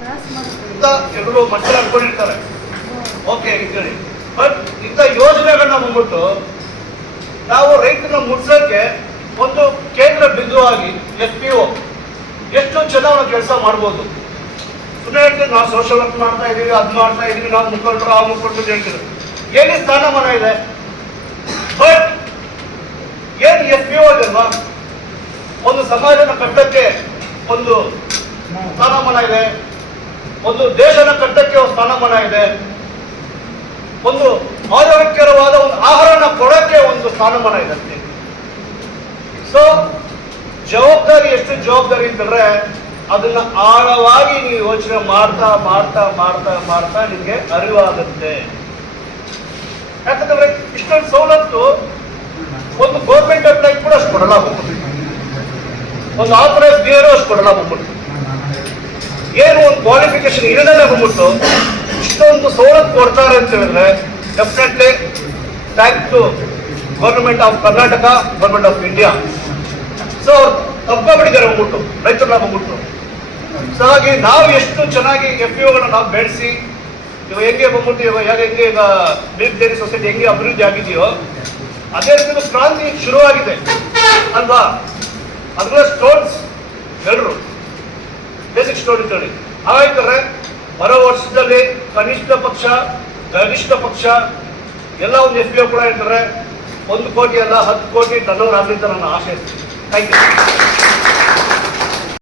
ಇಂಥ ಕೆಲವರು ಮಕ್ಕಳು ಅನ್ಕೊಂಡಿರ್ತಾರೆ ಓಕೆ ಅಂತೇಳಿ. ಬಟ್ ಇಂಥ ಯೋಜನೆಗಳನ್ನ ಬಂದ್ಬಿಟ್ಟು ನಾವು ರೈತನ ಮುಟ್ಸೋಕ್ಕೆ ಒಂದು ಕೇಂದ್ರ ಬಿಂದುವಾಗಿ FPO ಎಷ್ಟು ಚೆನ್ನಾಗಿ ಕೆಲಸ ಮಾಡ್ಬೋದು. ಸುಮ್ಮನೆ ಹೇಳ್ತೀವಿ ನಾವು ಸೋಷಿಯಲ್ ವರ್ಕ್ ಮಾಡ್ತಾ ಇದೀವಿ, ಅದು ಮಾಡ್ತಾ ಇದೀವಿ, ನಾವು ಮುಖಂಡರು ಆ ಮುಖಂಡರು ಹೇಳ್ತೀವಿ. ಏನೇ ಸ್ಥಾನಮಾನ ಇದೆ, ಬಟ್ ಏನು FPO ಇದಲ್ವಾ, ಒಂದು ಸಮಾಜನ ಕಟ್ಟಕ್ಕೆ ಒಂದು ಸ್ಥಾನಮಾನ ಇದೆ, ಒಂದು ದೇಶನ ಕಟ್ಟಕ್ಕೆ ಒಂದು ಸ್ಥಾನಮಾನ ಇದೆ, ಒಂದು ಆರೋಗ್ಯಕರವಾದ ಒಂದು ಆಹಾರನ ಕೊಡಕ್ಕೆ ಒಂದು ಸ್ಥಾನಮಾನ ಇದೆ ಅಂತೆ. ಸೊ ಜವಾಬ್ದಾರಿ ಎಷ್ಟು ಜವಾಬ್ದಾರಿ ಅಂತಂದ್ರೆ ಅದನ್ನ ಆಳವಾಗಿ ನೀವು ಯೋಚನೆ ಮಾಡ್ತಾ ಮಾಡ್ತಾ ಮಾಡ್ತಾ ಮಾಡ್ತಾ ನಿಮಗೆ ಅರಿವಾಗುತ್ತೆ. ಯಾಕಂದ್ರೆ ಇಷ್ಟೊಂದು ಸವಲತ್ತು ಒಂದು ಗೌರ್ಮೆಂಟ್ ಎಂಪ್ಲಾಯ್ ಕೂಡ ಅಷ್ಟು ಕೊಡಲ್ಲ ಬಂದ್ಬಿಟ್ಟು, ಒಂದು ಆಥರೈಸ್ ಬೇರೆ ಅಷ್ಟು ಕೊಡಲ್ಲ ಬಂದ್ಬಿಟ್ಟು, ಏನು ಒಂದು ಕ್ವಾಲಿಫಿಕೇಶನ್ ಇರದೇ ಬಂದ್ಬಿಟ್ಟು ಇಷ್ಟೊಂದು ಸವಲತ್ತು ಕೊಡ್ತಾರೆ ಅಂತ ಹೇಳಿದ್ರೆ definitely thank to government of Karnataka, government of India. So ತಪ್ಪಿಬಿಟ್ಟಿದ್ದಾರೆ ಬಂದ್ಬಿಟ್ಟು ರೈತರನ್ನ ಬಂದ್ಬಿಟ್ಟು. ಸೊ ಹಾಗಾಗಿ ನಾವು ಎಷ್ಟು ಚೆನ್ನಾಗಿ FPOಗಳನ್ನ ನಾವು ಬೆಳೆಸಿ ಇವಾಗ ಹೆಂಗೆ ಬಂದ್ಬಿಟ್ಟು ಇವಾಗ ಹೆಂಗೆ ಈಗ ಮಿಲ್ಕ್ ಡೈರಿ ಸೊಸೈಟಿ ಹೆಂಗೆ ಅಭಿವೃದ್ಧಿ ಆಗಿದೆಯೋ ಅದೇ ರೀತಿ ಕ್ರಾಂತಿ ಶುರುವಾಗಿದೆ ಅಲ್ವಾ. ಅದನ್ನ ಸ್ಟೋನ್ಸ್ ಎಲ್ಲರೂ ಬೇಸಿಕ್ ಸ್ಟೋನ್ ಅಂತೇಳಿ ಹಾಗಾಯ್ತಾರೆ. ಬರೋ ವರ್ಷದಲ್ಲಿ ಕನಿಷ್ಠ ಪಕ್ಷ ಗರಿಷ್ಠ ಪಕ್ಷ ಎಲ್ಲ ಒಂದು FPO ಕೂಡ ಹೇಳ್ತಾರೆ 1 ಕೋಟಿ ಅಲ್ಲ 10 ಕೋಟಿ ಟರ್ನ್ ಓವರ್ ಆಗಲಿ ಅಂತ ನನ್ನ ಆಶೆ. Thank you.